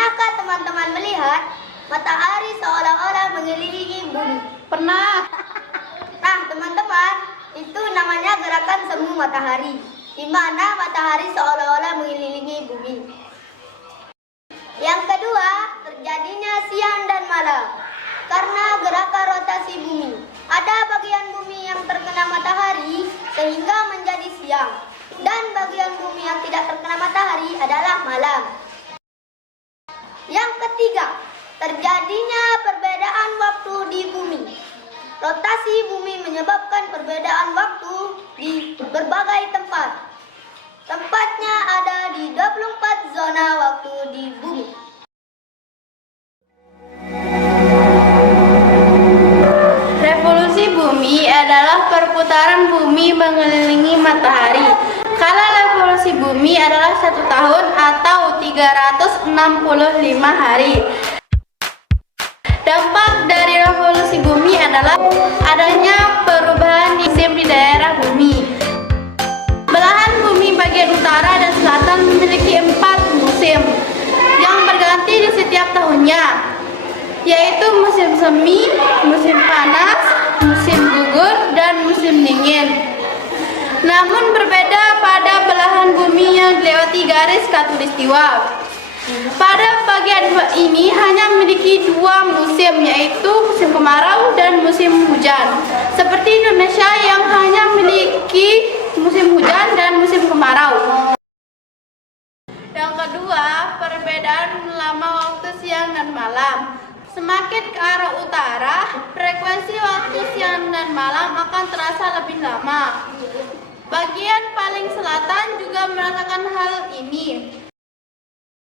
Pernahkah teman-teman melihat matahari seolah-olah mengelilingi bumi? Pernah. Nah, teman-teman, itu namanya gerakan semu matahari, di mana matahari seolah-olah mengelilingi bumi. Yang kedua, terjadinya siang dan malam. Karena gerakan rotasi bumi, ada bagian bumi yang terkena matahari sehingga menjadi siang, dan bagian bumi yang tidak terkena matahari adalah malam. Yang ketiga, terjadinya perbedaan waktu di bumi. Rotasi bumi menyebabkan perbedaan waktu di berbagai tempat. Tempatnya ada di 24 zona waktu di bumi. Revolusi bumi adalah perputaran bumi mengelilingi matahari. Kala revolusi bumi adalah 1 tahun atau 365 hari. Dampak dari revolusi bumi adalah adanya perubahan musim di daerah bumi. Belahan bumi bagian utara dan selatan memiliki 4 musim yang berganti di setiap tahunnya, yaitu musim semi, musim panas, musim gugur, dan musim dingin. Namun berbeda pada belahan bumi yang dilewati garis khatulistiwa. Pada bagian ini hanya memiliki 2 musim, yaitu musim kemarau dan musim hujan. Seperti Indonesia yang hanya memiliki musim hujan dan musim kemarau. Yang kedua, perbedaan lama waktu siang dan malam. Semakin ke arah utara, frekuensi waktu siang dan malam akan terasa lebih lama. Bagian paling selatan juga merasakan hal ini.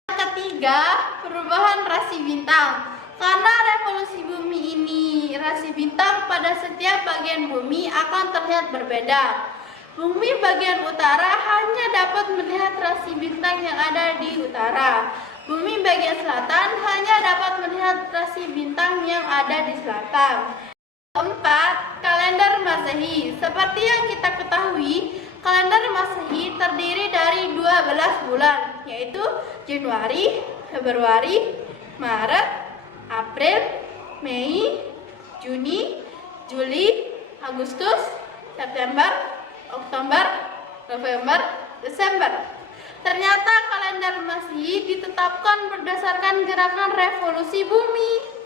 Yang ketiga, perubahan rasi bintang. Karena revolusi bumi ini, rasi bintang pada setiap bagian bumi akan terlihat berbeda. Bumi bagian utara hanya dapat melihat rasi bintang yang ada di utara. Bumi bagian selatan hanya dapat melihat rasi bintang yang ada di selatan. Keempat, kalender Masehi. Seperti yang kita ketahui, kalender Masehi terdiri dari 12 bulan, yaitu Januari, Februari, Maret, April, Mei, Juni, Juli, Agustus, September, Oktober, November, Desember. Ternyata kalender Masehi ditetapkan berdasarkan gerakan revolusi bumi.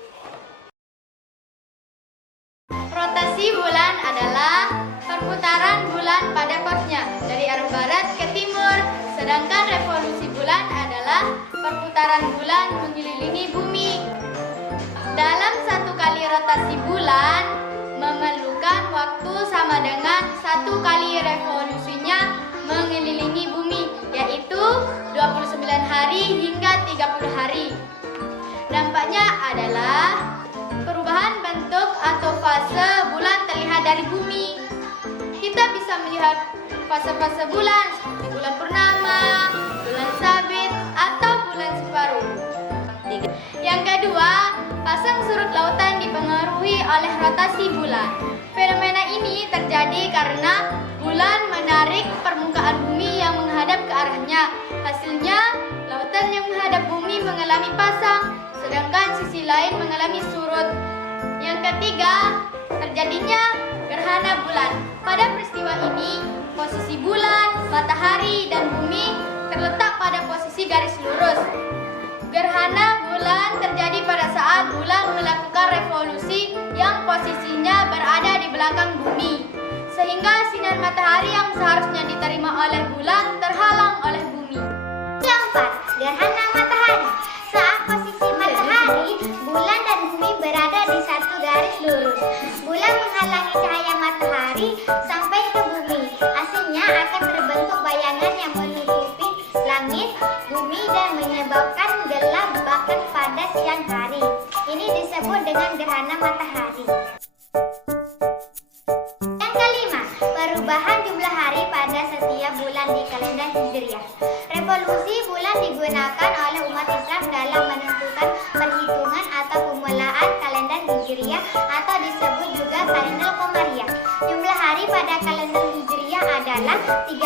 Rotasi bulan adalah perputaran bulan pada posnya dari arah barat ke timur, sedangkan revolusi bulan adalah perputaran bulan mengelilingi bumi. Dalam 1 kali rotasi bulan memerlukan waktu sama dengan 1 kali revolusinya mengelilingi bumi, yaitu 29 hari hingga 30 hari. Dampaknya adalah perubahan bentuk atau fase bulan terlihat dari bumi. Kita bisa melihat fase-fase bulan seperti bulan purnama, bulan sabit, atau bulan separuh. Yang kedua, pasang surut lautan dipengaruhi oleh rotasi bulan. Fenomena ini terjadi karena bulan menarik permukaan bumi yang menghadap ke arahnya. Hasilnya, lautan yang menghadap bumi mengalami pasang, sedangkan sisi lain mengalami surut. Yang ketiga, terjadinya gerhana bulan. Pada peristiwa ini, posisi bulan, matahari, dan bumi terletak pada posisi garis lurus. Gerhana bulan terjadi pada saat bulan melakukan revolusi yang posisinya berada di belakang bumi, sehingga sinar matahari yang seharusnya diterima oleh bulan terhalang oleh bumi. Yang keempat, gerhana matahari. Saat posisi matahari, bulan dan bumi berada di satu garis lurus. Bulan menghalangi cahaya matahari sampai ke bumi. Hasilnya akan terbentuk bayangan yang menutupi langit bumi dan menyebabkan gelap bahkan pada siang hari. Ini disebut dengan gerhana matahari. Yang kelima, perubahan jumlah hari pada setiap bulan di kalender Hijriah. Revolusi bulan digunakan oleh umat Islam dalam menentukan perhitungan atau pemulaan kalender Hijriah atau disebut juga kalender Qamariyah. Jumlah hari pada kalender Hijriah adalah 30